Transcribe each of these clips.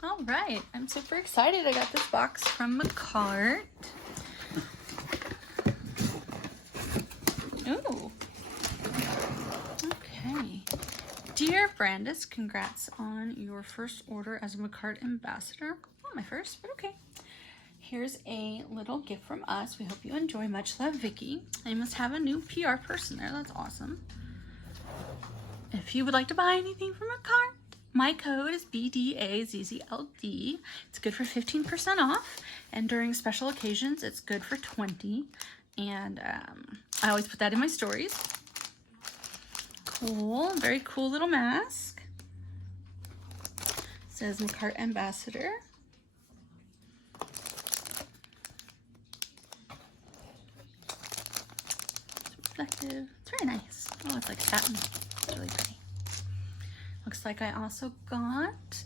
All right, I'm super excited. I got this box from Makartt. Ooh. Okay. Dear Brandis, congrats on your first order as a Makartt ambassador. Not my first, but okay. Here's a little gift from us. We hope you enjoy. Much love, Vicky. I must have a new PR person there. That's awesome. If you would like to buy anything from Makartt, my code is BDAZZLD. It's good for 15% off, and during special occasions, it's good for 20%. And I always put that in my stories. Cool, very cool little mask. It says Makartt Ambassador. It's reflective. It's very nice. Oh, it's like satin. It's really pretty. Looks like I also got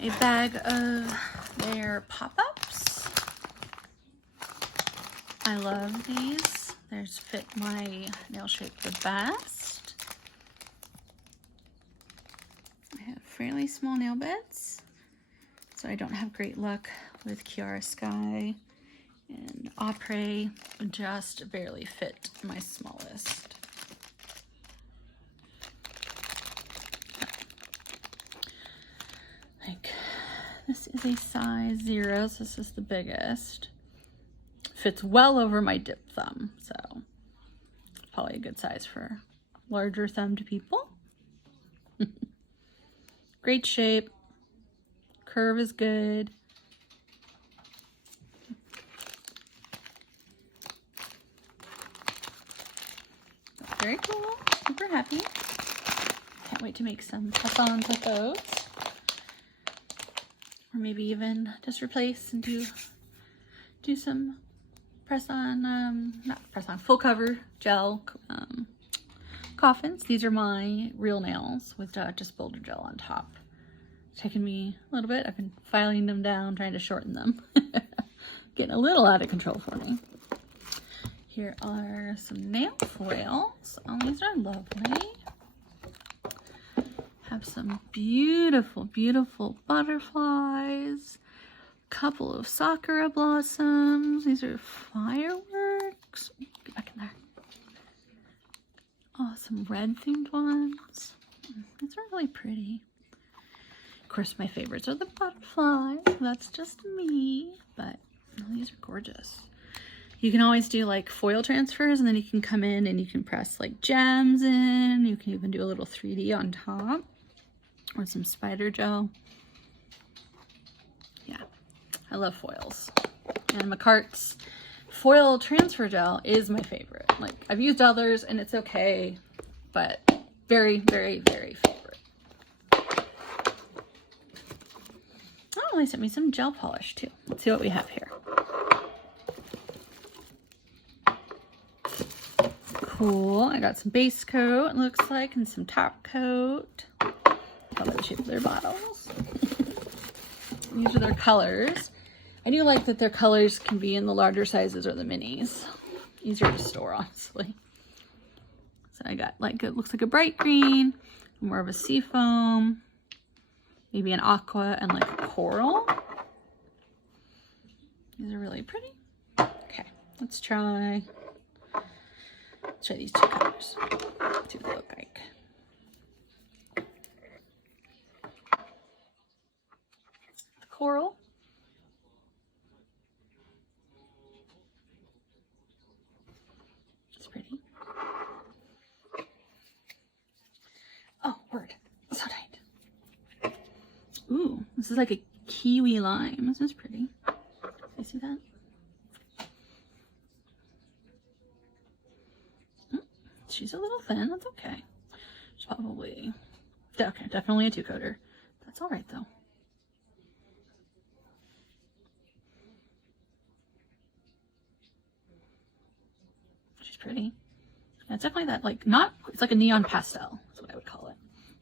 a bag of their pop-ups. I love these. Theirs fit my nail shape the best. I have fairly small nail beds, so I don't have great luck with Chiara Sky, and Opre just barely fit my smallest. This is a size 0, so this is the biggest. Fits well over my dip thumb, so it's probably a good size for larger thumbed people. Great shape. Curve is good. Very cool. Super happy. Can't wait to make some press-ons with those. Or maybe even just replace and do some press-on, not press-on, full cover gel coffins. These are my real nails with just boulder gel on top. It's taken me a little bit. I've been filing them down, trying to shorten them. Getting a little out of control for me. Here are some nail foils. Oh, these are lovely. Have some beautiful, beautiful butterflies. Couple of sakura blossoms. These are fireworks. Get back in there. Oh, some red themed ones. These are really pretty. Of course, my favorites are the butterflies. That's just me, but oh, these are gorgeous. You can always do like foil transfers, and then you can come in and you can press like gems in. You can even do a little 3D on top. Or some spider gel. Yeah, I love foils. And Makartt's foil transfer gel is my favorite. Like, I've used others and it's okay, but very, very, very favorite. Oh, they sent me some gel polish too. Let's see what we have here. Cool. I got some base coat, it looks like, and some top coat. I love the shape of their bottles. These are their colors. I do like that their colors can be in the larger sizes or the minis. Easier to store, honestly. So I got like, it looks like a bright green, more of a seafoam, maybe an aqua, and like a coral. These are really pretty. Okay, let's try these two colors. See what they look like. Coral. It's pretty. Oh, word. So tight. Ooh, this is like a kiwi lime. This is pretty. You see that? She's a little thin. That's okay. She's probably... Okay, definitely a 2-coater. That's all right, though. Pretty. Yeah, it's definitely that, like, not, it's like a neon pastel, is what I would call it,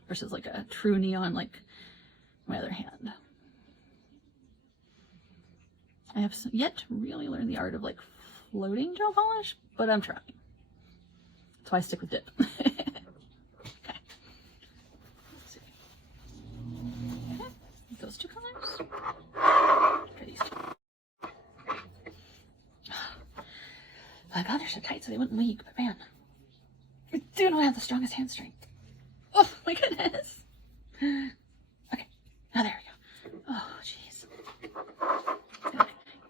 versus like a true neon, like my other hand. I have yet to really learn the art of like floating gel polish, but I'm trying. That's why I stick with dip. Okay. Let's see. Okay. Those two colors. For these two. I thought they're so tight so they wouldn't leak, but man, I do not have the strongest hand strength. Oh my goodness. Okay, now there we go. Oh, jeez.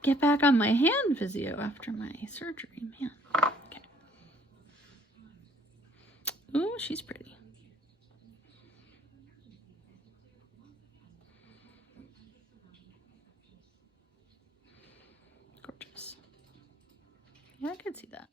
Get back on my hand physio after my surgery, man. Okay. Ooh, she's pretty. Gorgeous. Yeah, I could see that.